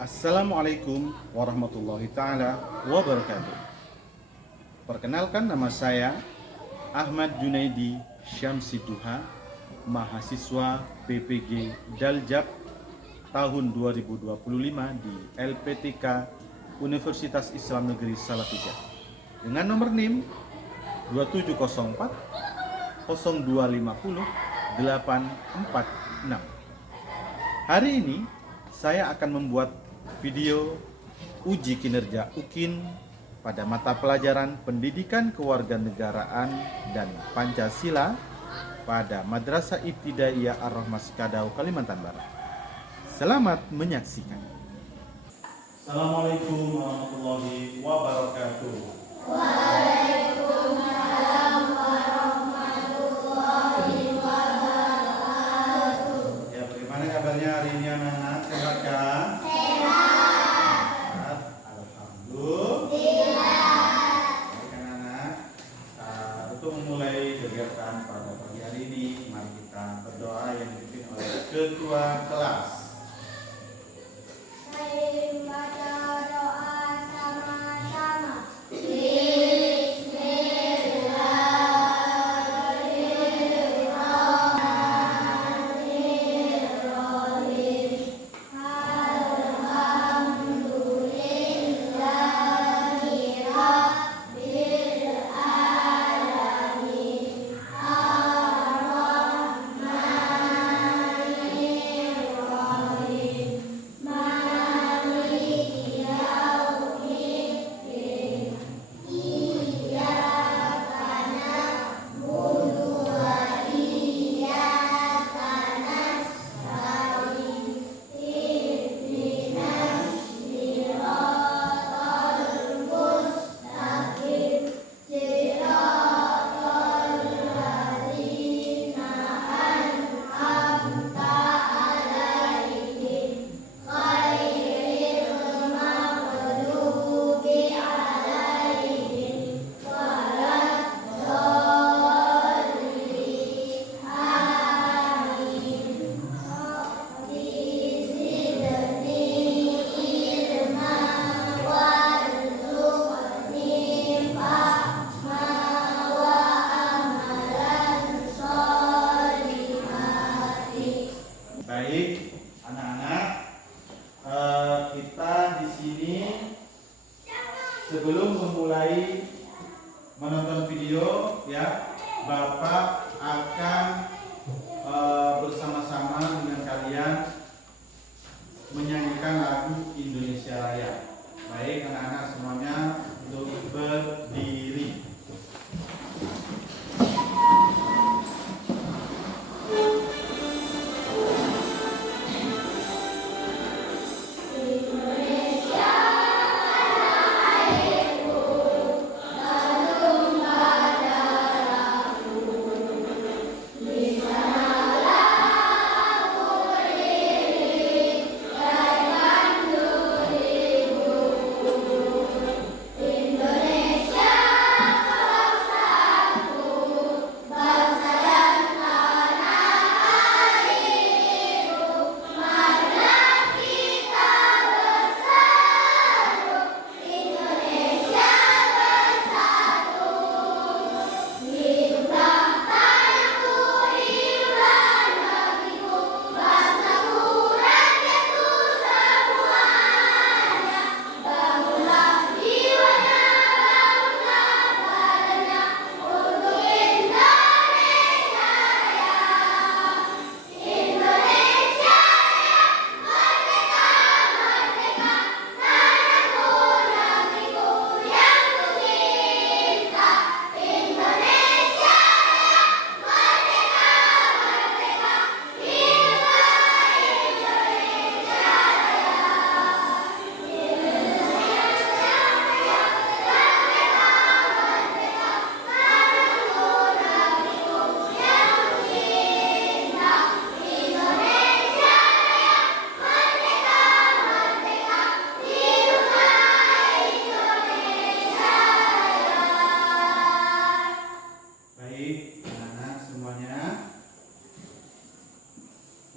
Assalamualaikum warahmatullahi taala wabarakatuh. Perkenalkan, nama saya Ahmad Junaidi Syamsiduha, mahasiswa PPG Daljab tahun 2025 di LPTK Universitas Islam Negeri Salatiga dengan nomor NIM 2704 0250 846. Hari ini saya akan membuat video uji kinerja UKIN pada mata pelajaran Pendidikan Kewarganegaraan dan Pancasila pada Madrasah Ibtidaiyah Ar-Rahmah Sekadau, Kalimantan Barat. Selamat menyaksikan. Assalamualaikum warahmatullahi wabarakatuh. Waalaikumsalam warahmatullahi wabarakatuh. Ya, bagaimana kabarnya hari ini anak-anak? Sehat kan? Baik anak-anak, untuk memulai kegiatan pada pagi hari ini, mari kita berdoa yang dipimpin oleh ketua kelas. Mari membaca doa sama-sama. Baik, anak-anak, kita di sini sebelum memulai menonton video, ya, Bapak akan bersama-sama dengan kalian menyanyikan lagu Indonesia Raya. Baik, anak-anak semuanya untuk berdiri.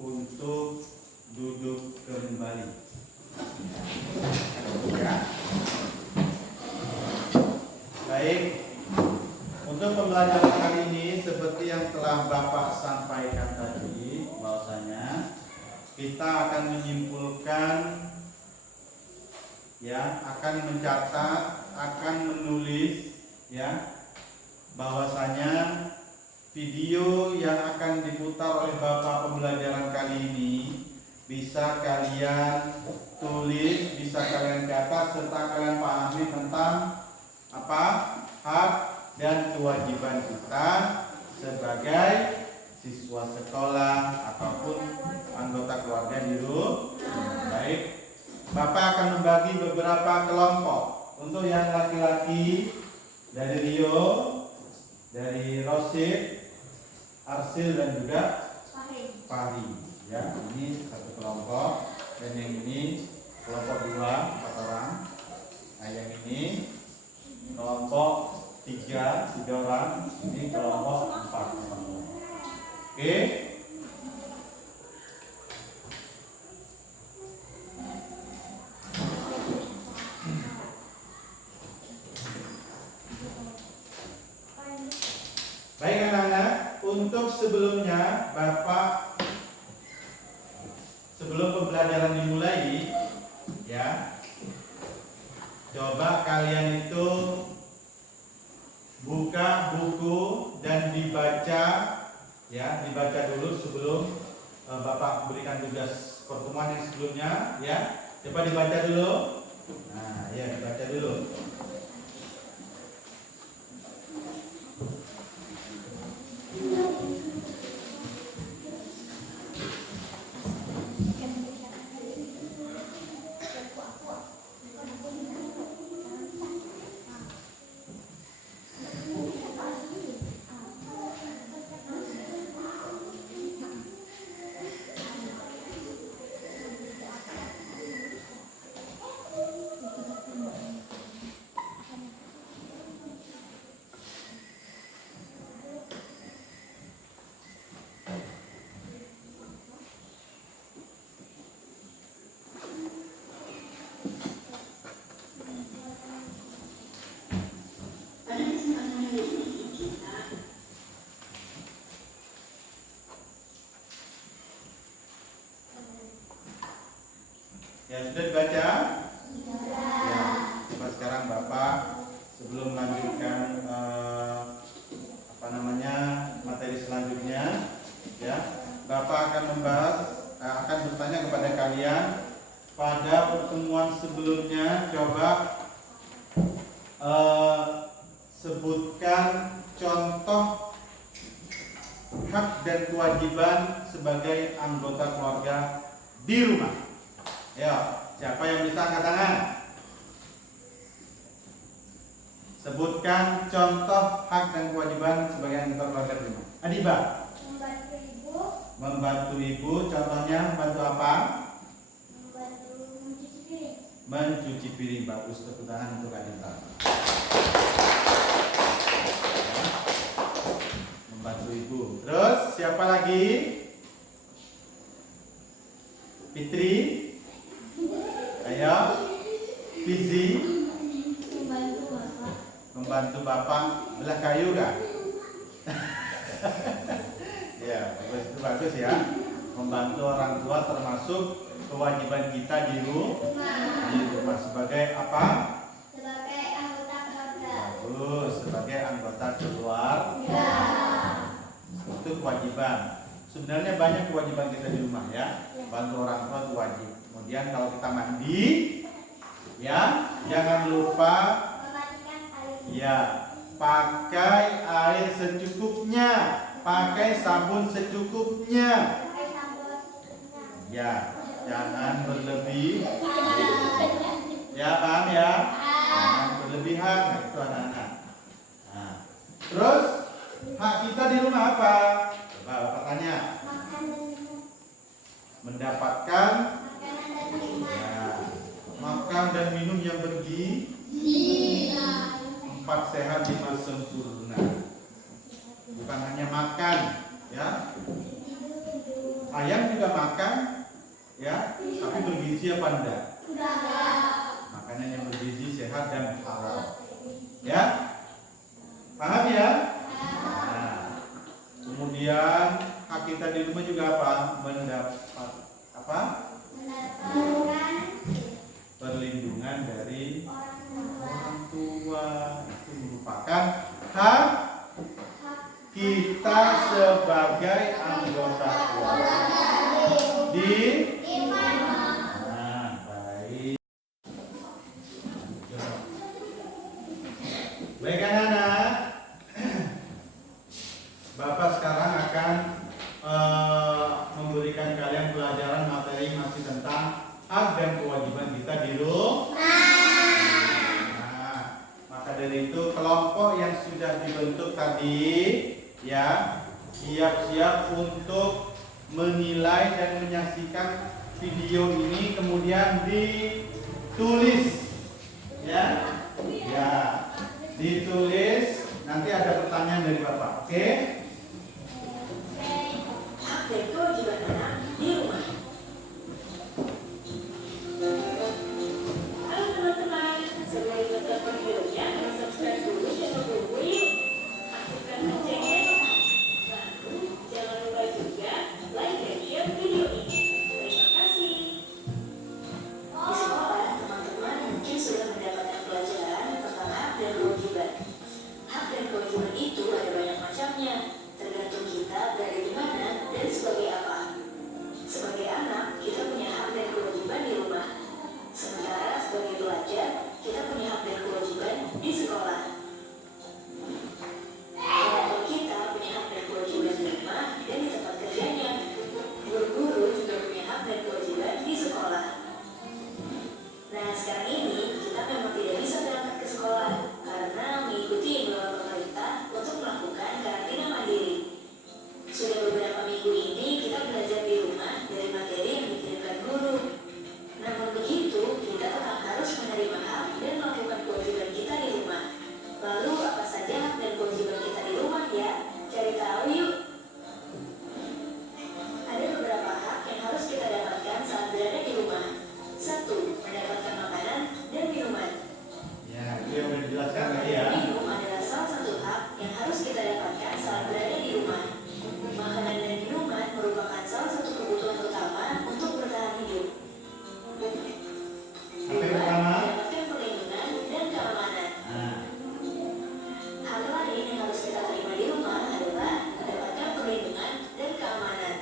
untuk duduk kembali. Ya. Baik. Untuk pembelajaran kali ini seperti yang telah Bapak sampaikan tadi, bahwasanya kita akan menyimpulkan, ya, akan mencatat, akan menulis, ya, bahwasanya video yang akan diputar oleh Bapak pembelajaran kali ini bisa kalian tulis, bisa kalian catat, serta kalian pahami tentang apa hak dan kewajiban kita sebagai siswa sekolah ataupun anggota keluarga di rumah. Baik, Bapak akan membagi beberapa kelompok. Untuk yang laki-laki dari Rio, dari Rosid, Arsil dan juga Fahri. Ya, ini satu kelompok, dan yang ini kelompok 2, 4 orang. Nah, yang ini kelompok 3 orang. Ini kelompok 4 orang. Oke. Baik anak-anak, untuk sebelumnya Bapak, sebelum pembelajaran dimulai, ya, coba kalian itu buka buku dan dibaca, ya, dibaca dulu sebelum Bapak berikan tugas pertemuan yang sebelumnya, ya. Coba dibaca dulu. Nah, ya, dibaca dulu. Ya, sudah dibaca? Ya, coba sekarang Bapak sebelum melanjutkan materi selanjutnya, ya, Bapak akan membahas, akan bertanya kepada kalian pada pertemuan sebelumnya. Coba sebutkan contoh hak dan kewajiban sebagai anggota keluarga di rumah. Ya, siapa yang bisa angkat tangan? Sebutkan contoh hak dan kewajiban sebagai anggota keluarga di rumah. Adiba. Membantu ibu. Membantu ibu. Contohnya membantu apa? Membantu mencuci piring. Mencuci piring. Bagus, tepuk tangan untuk Adiba. Ya. Membantu ibu. Terus siapa lagi? Fitri. Ayo, Fizi. Membantu bapak. Membantu bapak belah kayu kan? Ya, bagus, itu bagus ya. Membantu orang tua termasuk kewajiban kita di rumah sebagai apa? Sebagai anggota keluarga. Bagus, sebagai anggota keluarga. Itu kewajiban. Sebenarnya banyak kewajiban kita di rumah ya. Bantu orang tua itu wajib. Kemudian kalau kita mandi, ya, jangan lupa, ya, pakai air secukupnya, pakai sabun secukupnya. Ya, jangan berlebih. Ya, paham ya? Jangan berlebihan. Nah, itu anak-anak. Nah, terus hak kita di rumah apa? Coba Bapak tanya. Mendapatkan, ya, makan dan minum yang bergizi, 4 sehat 5 sempurna. Bukan hanya makan, ya. Ayam juga makan, ya, tapi bergizi apa enggak? Makanan yang bergizi, sehat dan halal. Ya? Paham ya? Nah, kemudian hak kita di rumah juga apa? Mendapat apa? Mendapatkan Perlindungan dari orang tua. orang tua. Itu merupakan hak kita sebagai anggota keluarga. Di Nah, baik. Baik anak-anak, Bapak sekarang akan memberikan kalian pelajaran materi masih tentang hak dan kewajiban kita di rumah. Nah, maka dari itu kelompok yang sudah dibentuk tadi ya siap-siap untuk menilai dan menyaksikan video ini, kemudian ditulis ya. Ya, ditulis, nanti ada pertanyaan dari Bapak. Oke? Hak dan kewajiban anak di rumah. Halo teman-teman, sebelum menonton videonya, subscribe dulu channel Bobo yuk. Aktifkan loncengnya, lalu jangan lupa juga like dan share video ini. Terima kasih. Di sekolah, teman-teman mungkin sudah mendapatkan pelajaran tentang hak dan kewajiban. Hak dan kewajiban itu ada banyak macamnya, tergantung kita berada di mana dan sebagai apa. Sebagai anak, kita punya hak dan kewajiban di rumah. Sementara sebagai pelajar, kita punya hak dan kewajiban di sekolah. Orang tua kita punya hak dan kewajiban di rumah dan di tempat kerjanya. Guru-guru juga punya hak dan kewajiban di sekolah. Nah, sekarang ini kita memang tidak bisa berangkat ke sekolah karena mengikuti imbauan pemerintah untuk melakukan karantina mandiri. Sudah beberapa minggu ini kita belajar di rumah dari materi yang dikirimkan guru. Namun begitu, kita tetap harus menerima hak dan melakukan kewajiban kita di rumah. Lalu apa saja hak dan kewajiban kita di rumah ya? Cari tahu yuk. Ada beberapa hak yang harus kita dapatkan saat berada di rumah. 1. Mendapatkan makanan dan minuman. Ya, itu yang udah dijelaskan tadi ya. Minum adalah salah satu hak yang harus kita dapatkan saat berada di rumah. Makanan dan minuman merupakan salah satu kebutuhan utama untuk bertahan hidup. Apa yang pertama? Mendapatkan perlindungan dan keamanan. Nah, Hal lain yang harus kita terima di rumah adalah mendapatkan perlindungan dan keamanan.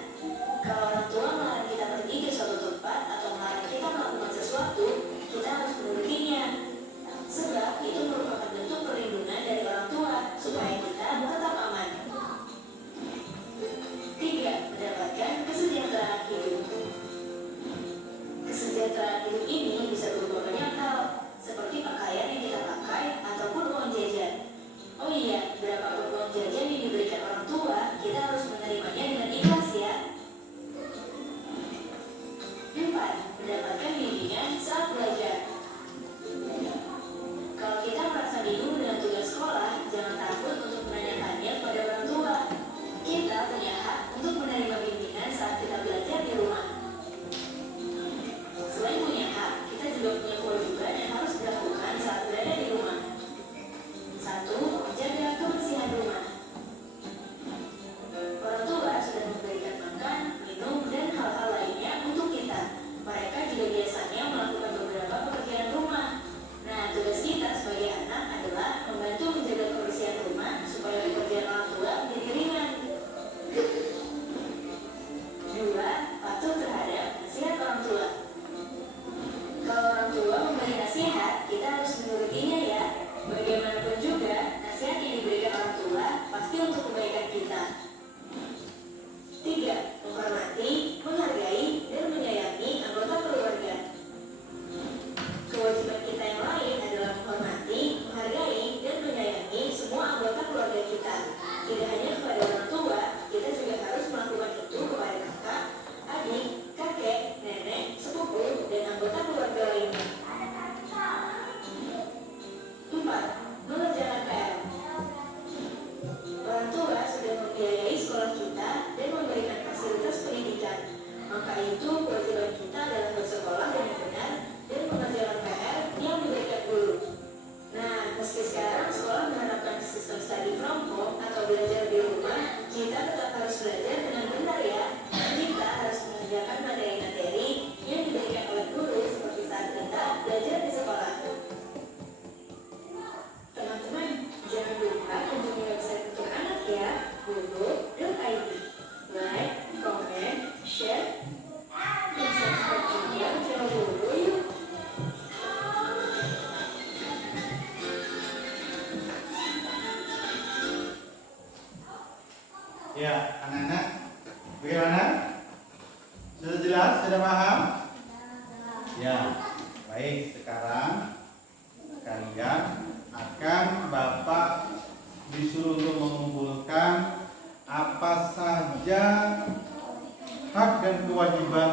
Kalau orang tua melarang kita pergi ke suatu tempat atau melarang kita melakukan sesuatu, kita harus menurutinya. Sebab itu merupakan bentuk perlindungan dari orang tua supaya kita tetap aman. 3. Mendapatkan kesejahteraan hidup. Kesejahteraan hidup ini bisa berupa banyak hal, seperti pakaian yang kita pakai ataupun uang jajan. Oh iya, berapapun uang jajan yang diberikan orang tua, kita harus menerimanya dengan ikhlas ya. 4. Mendapatkan bimbingan saat belajar. Kalau kita merasa bingung dengan tugas sekolah, jangan takut untuk menanyakannya kepada orang tua. Kita punya hak untuk menerima bimbingan saat kita belajar di rumah. Selain punya hak, kita juga punya kewajiban yang harus dilakukan saat berada di rumah. 1. Menjaga kebersihan rumah. Orang tua sudah memberikan makan, minum, dan hal-hal lainnya untuk kita. Mereka juga biasanya melakukan beberapa Ya, anak-anak, bagaimana? Sudah jelas? Sudah paham? Ya, baik. Sekarang kalian akan Bapak disuruh untuk mengumpulkan apa saja hak dan kewajiban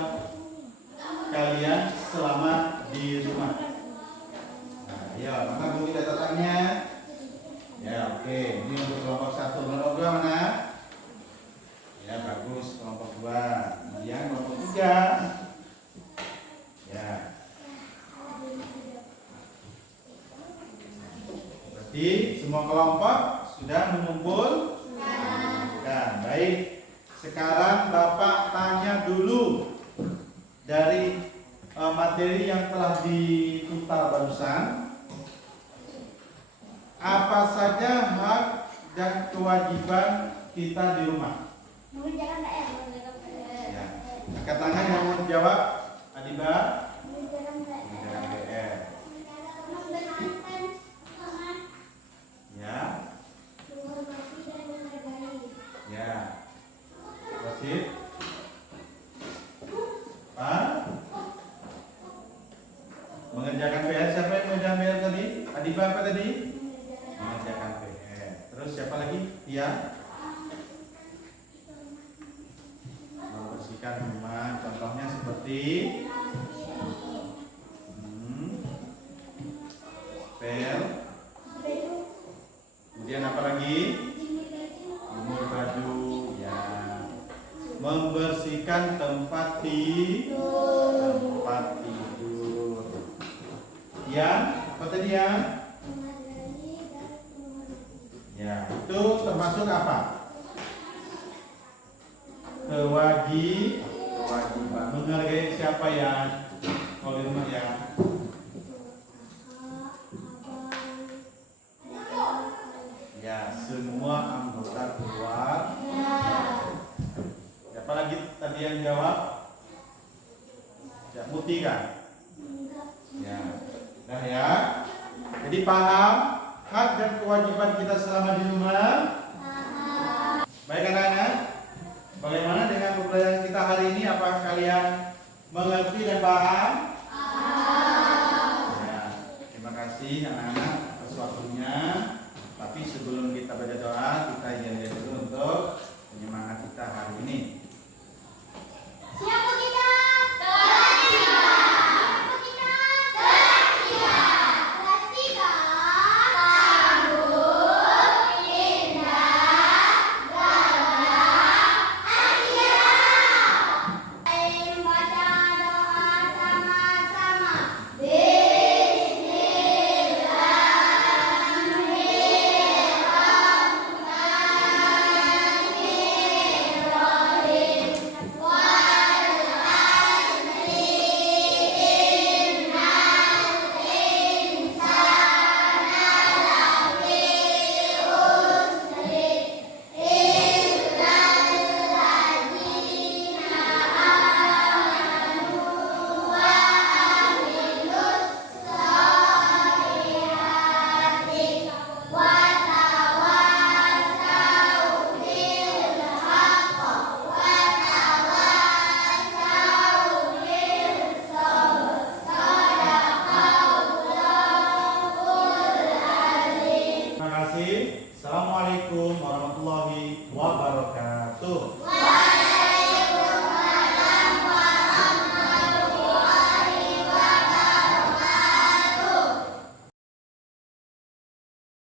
kalian selama di rumah. Nah, ya, mana bu kita tatanya? Ya, oke. Ini untuk kelompok 1. Kelompok 2 mana? Ya, bagus. Kelompok 2. Kemudian kelompok 3. Ya. Berarti semua kelompok sudah mengumpul? Nah, baik. Sekarang Bapak tanya dulu dari materi yang telah diputar barusan. Apa saja hak dan kewajiban kita di rumah? Mengerjakan PR. Ya. Angkat tangan yang mau jawab. Adiba. Mengerjakan PR. Mengerjakan PR. Membenarkan sama Ya. menghormati dan menghargai. Ya. Wasit. Pak. Mengerjakan PR. Siapa yang mengerjakan PR tadi? Adiba apa tadi? Mengerjakan PR. Terus siapa lagi? Tia. Membersihkan rumah. Contohnya seperti pel. Kemudian apa lagi? Jemur baju. Ya. Membersihkan tempat tidur. Ya, apa tadi ya? Ya, itu termasuk apa? Kewajiban. Menghargai siapa ya? Kalau di rumah ya. Ya, semua anggota keluarga. Siapa lagi tadi yang jawab? Ya, Muti kan? Ya, dah ya. Jadi paham hak dan kewajiban kita selama di rumah? Baik anak-anak, bagaimana dengan pembelajaran kita hari ini? Apakah kalian mengerti dan paham? Ya, terima kasih anak-anak atas waktunya. Tapi sebelum kita baca doa, kita janjian dulu untuk penyemangat kita hari ini.